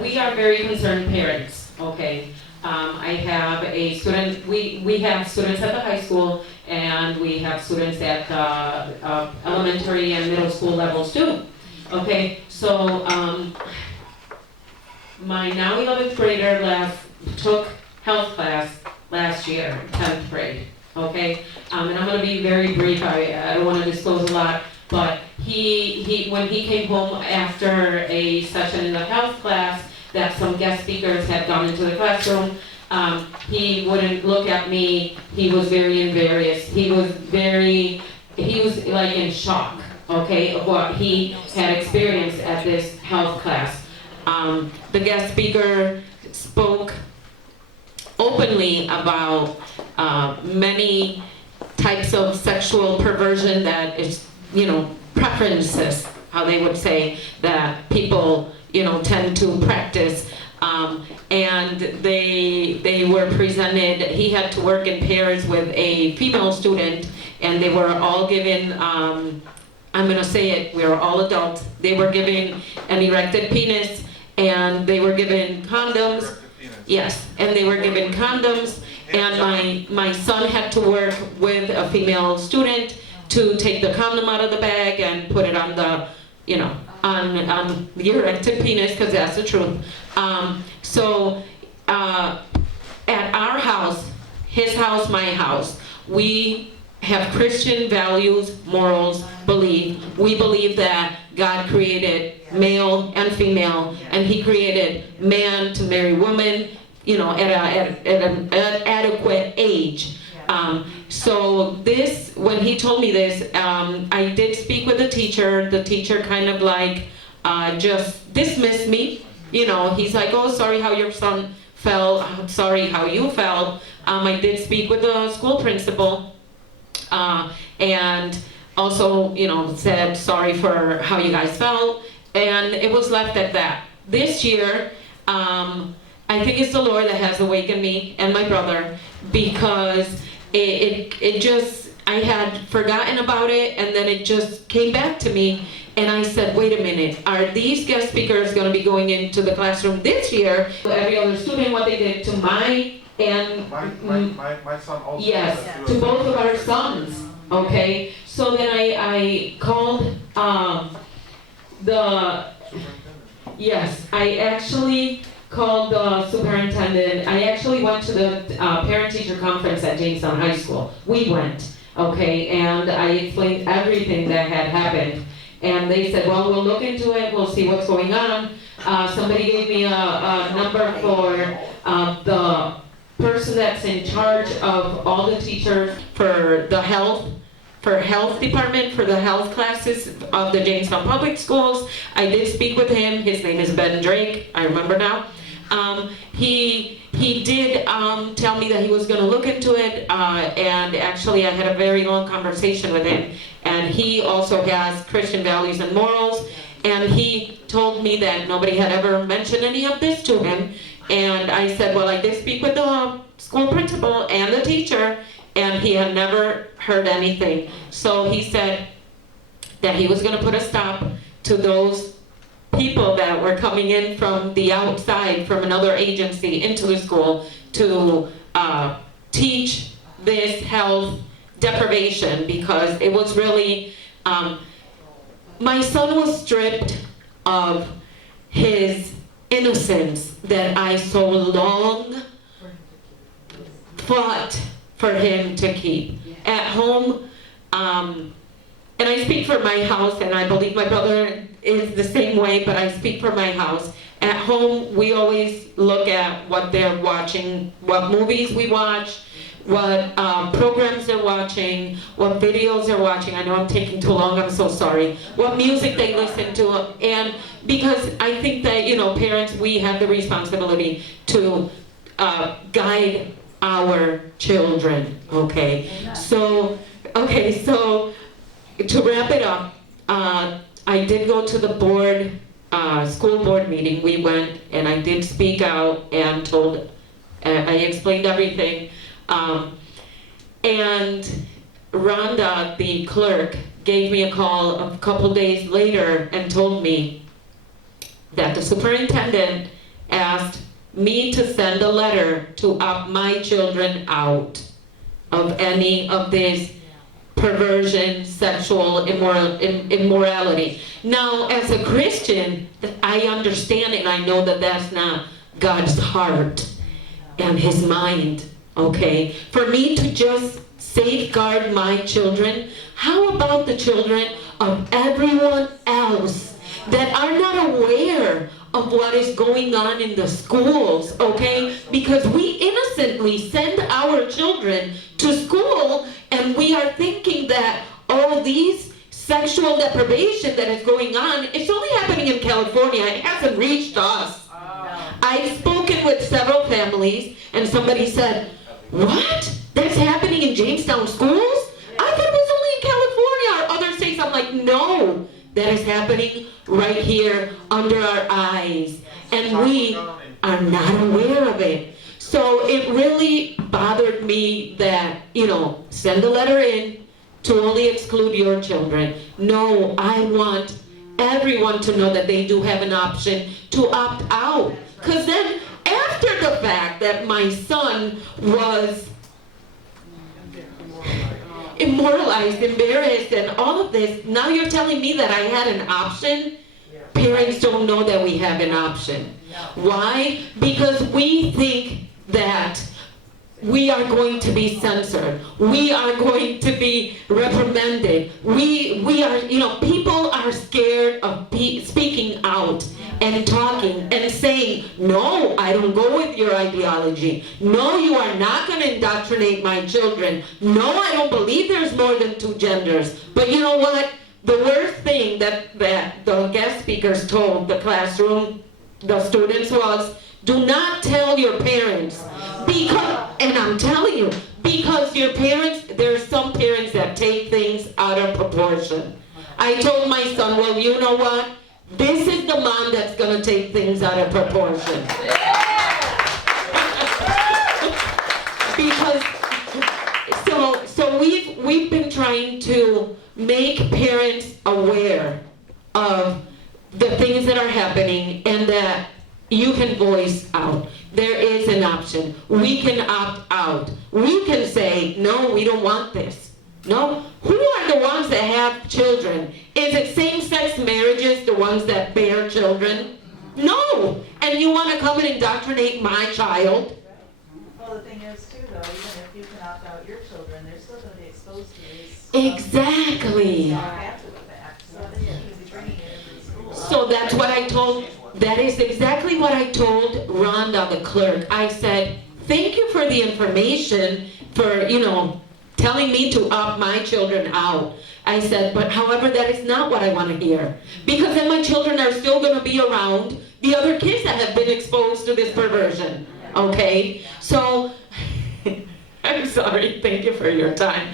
We are very concerned parents, okay? I have a student, we have students at the high school, and we have students at the elementary and middle school levels too. Okay, so my now 11th grader took health class last year, 10th grade, okay? And I'm gonna be very brief, I don't wanna disclose a lot, but when he came home after a session in the health class that some guest speakers had gone into the classroom, he wouldn't look at me, he was very embarrassed, he was like in shock, okay, of what he had experienced at this health class. The guest speaker spoke openly about many types of sexual perversion that is, preferences, how they would say, that people, tend to practice. And they were presented, he had to work in pairs with a female student, and they were all given, I'm gonna say it, we were all adults, they were given an erected penis, and they were given condoms. Yes, and they were given condoms, and my son had to work with a female student to take the condom out of the bag and put it on the, on the erected penis, because that's the truth. So at our house, his house, my house, we have Christian values, morals, belief. We believe that God created male and female, and he created man to marry woman, at an adequate age. So when he told me this, I did speak with the teacher. The teacher kind of like just dismissed me. He's like, oh, sorry how your son fell. I'm sorry how you fell. I did speak with the school principal, and also, said sorry for how you guys felt, and it was left at that. This year, I think it's the Lord that has awakened me and my brother, because it just, I had forgotten about it, and then it just came back to me, and I said, wait a minute, are these guest speakers going to be going into the classroom this year? Every other student, what they did to my son also. Yes, to both of our sons, okay? So then I called I actually called the superintendent. I actually went to the parent-teacher conference at Jamestown High School. We went, okay, and I explained everything that had happened. And they said, well, we'll look into it, we'll see what's going on. Somebody gave me a number for the person that's in charge of all the teachers for the health department, for the health classes of the Jamestown Public Schools. I did speak with him. His name is Ben Drake, I remember now. He did tell me that he was going to look into it, and actually I had a very long conversation with him, and he also has Christian values and morals, and he told me that nobody had ever mentioned any of this to him. And I said, well, I did speak with the school principal and the teacher, and he had never heard anything. So he said that he was going to put a stop to those people that were coming in from the outside, from another agency, into the school to teach this health deprivation, because it was really, my son was stripped of his innocence that I so long fought for him to keep. At home, and I speak for my house, and I believe my brother is the same way, but I speak for my house. At home, we always look at what they're watching, what movies we watch, what programs they're watching, what videos they're watching. I know I'm taking too long, I'm so sorry. What music they listen to, and because I think that, parents, we have the responsibility to guide our children, okay? So to wrap it up, I did go to the board, school board meeting. We went, and I did speak out and I explained everything. And Rhonda, the clerk, gave me a call a couple days later and told me that the superintendent asked me to send a letter to opt my children out of any of this perversion, sexual immorality. Now, as a Christian, I understand and I know that that's not God's heart and his mind, okay? For me to just safeguard my children, how about the children of everyone else that are not aware of what is going on in the schools, okay? Because we innocently send our children to school and we are thinking that all these sexual deprivation that is going on, it's only happening in California. It hasn't reached us. I've spoken with several families and somebody said, what? That's happening in Jamestown schools? I thought it was only in California or other states. I'm like, no, that is happening right here under our eyes. And we are not aware of it. So it really bothered me that, send a letter in to only exclude your children. No, I want everyone to know that they do have an option to opt out. Because then after the fact that my son was immoralized, embarrassed, and all of this, now you're telling me that I had an option? Parents don't know that we have an option. Why? Because we think that we are going to be censored. We are going to be reprimanded. We are, people are scared of speaking out and talking and saying, no, I don't go with your ideology. No, you are not going to indoctrinate my children. No, I don't believe there's more than two genders. But you know what? The worst thing that the guest speakers told the classroom, the students, was, do not tell your parents. Because, and I'm telling you, because your parents, there's some parents that take things out of proportion. I told my son, well, you know what? This is the mom that's going to take things out of proportion. Because, so we've been trying to make parents aware of the things that are happening and that you can voice out. There is an option. We can opt out. We can say, no, we don't want this. No? Who are the ones that have children? Is it same-sex marriages, the ones that bear children? No. And you want to come and indoctrinate my child? Well, the thing is, too, though, even if you can opt out your children, they're still going to be exposed to these. Exactly. So that's what I told, that is exactly what I told Rhonda, the clerk. I said, thank you for the information, for, telling me to opt my children out. I said, but however, that is not what I want to hear. Because then my children are still going to be around the other kids that have been exposed to this perversion. Okay? So, I'm sorry, thank you for your time.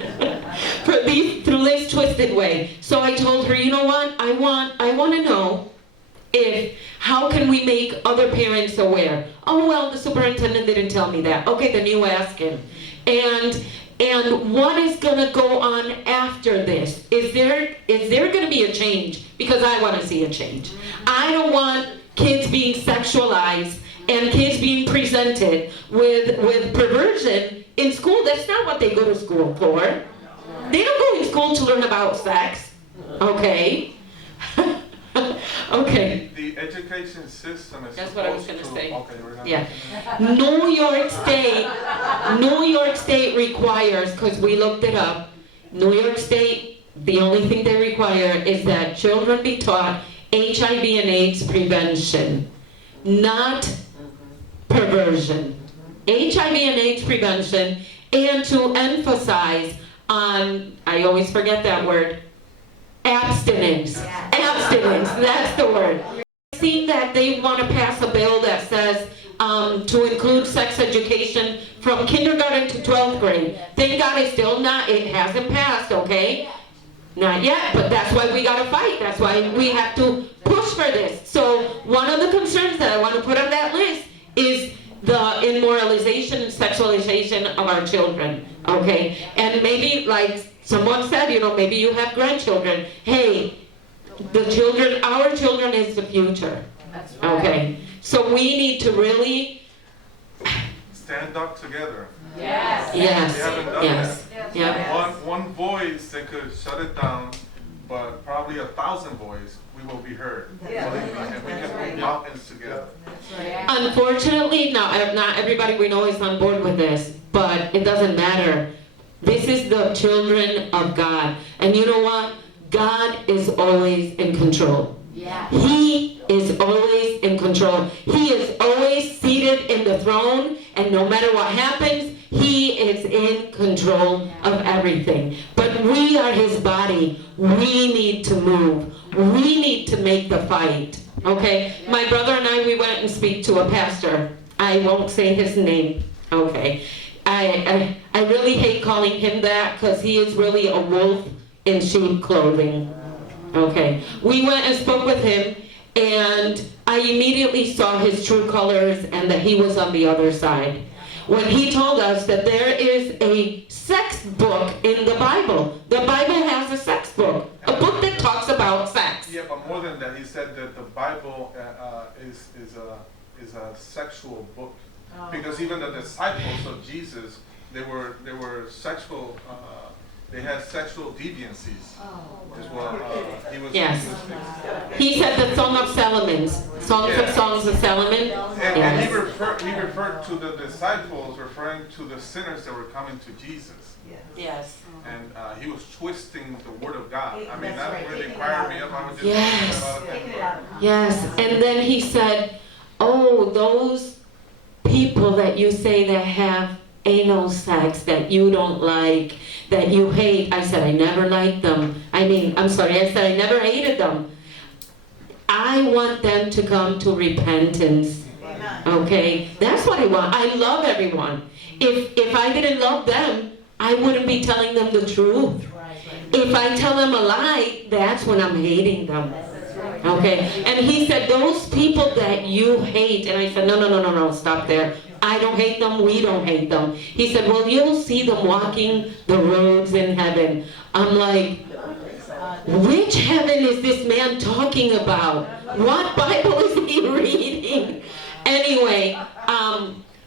Through this twisted way. So I told her, you know what? I want to know how can we make other parents aware? Oh, well, the superintendent didn't tell me that. Okay, then you ask him. And what is going to go on after this? Is there going to be a change? Because I want to see a change. I don't want kids being sexualized and kids being presented with perversion in school. That's not what they go to school for. They don't go in school to learn about sex. Okay? Okay. The education system is That's what I was going to say. Okay, we're gonna. Yeah. New York State requires, because we looked it up, New York State, the only thing they require is that children be taught HIV and AIDS prevention, not perversion. HIV and AIDS prevention, and to emphasize on, I always forget that word, abstinence. Abstinence, that's the word. I've seen that they want to pass a bill that says to include sex education from kindergarten to 12th grade. Thank God it's still not, it hasn't passed, okay? Not yet, but that's why we got to fight. That's why we have to push for this. So one of the concerns that I want to put on that list is the immoralization and sexualization of our children, okay? And maybe, like someone said, maybe you have grandchildren. Hey, our children is the future. That's right. Okay, so we need to really, Stand up together. Yes. yes, We haven't done yes, Yes. yeah. One voice that could shut it down, but probably 1,000 voices, we will be heard. Yeah. Believe me, and we can move mountains together. That's right. Yeah. Unfortunately, not everybody we know is on board with this, but it doesn't matter. This is the children of God. And you know what? God is always in control. Yeah. He is always in control. He is always seated in the throne, and no matter what happens, He is in control of everything. But we are His body. We need to move. We need to make the fight. Okay? My brother and I, we went and speak to a pastor. I won't say his name. Okay? I really hate calling him that because he is really a wolf in sheep clothing. Okay. We went and spoke with him, and I immediately saw his true colors and that he was on the other side. When he told us that there is a sex book in the Bible. The Bible has a sex book. A book that talks about sex. Yeah, but more than that, he said that the Bible is a sexual book. Oh. Because even the disciples of Jesus, they were sexual. They had sexual deviancies. Oh. Is what he was. Yes. He was thinking. He said the Song of Solomon's. Songs of Solomon. And he Yes. referred to the disciples, referring to the sinners that were coming to Jesus. Yes. Yes. And he was twisting the word of God. I mean, That's that right, really taking it fired out me of up. I was just Yes. thinking about it. Taking it out of context. Yes. And then he said, oh, those people that you say that have anal sex that you don't like, that you hate. I said, I never liked them. I said, I never hated them. I want them to come to repentance. Amen. Okay? That's what I want. I love everyone. If I didn't love them, I wouldn't be telling them the truth. If I tell them a lie, that's when I'm hating them. Okay? And he said, those people that you hate, and I said, no, stop there. I don't hate them, we don't hate them. He said, well, you'll see them walking the roads in heaven. I'm like, which heaven is this man talking about? What Bible is he reading? Anyway,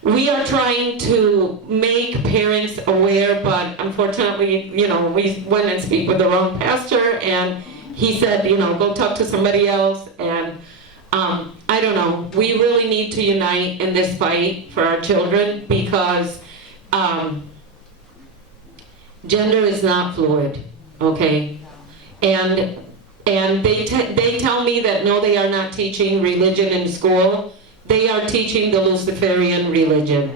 we are trying to make parents aware, but unfortunately, we went and speak with the wrong pastor, and he said, go talk to somebody else, and I don't know. We really need to unite in this fight for our children because gender is not fluid, okay? And they tell me that no, they are not teaching religion in school. They are teaching the Luciferian religion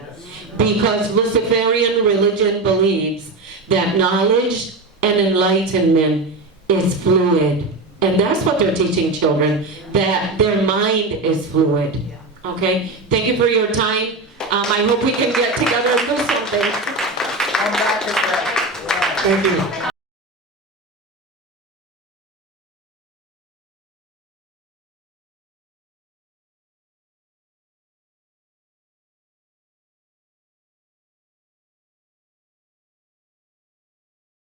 because Luciferian religion believes that knowledge and enlightenment is fluid. And that's what they're teaching children, that their mind is fluid. Okay? Thank you for your time. I hope we can get together and do something. Come back and pray. Thank you.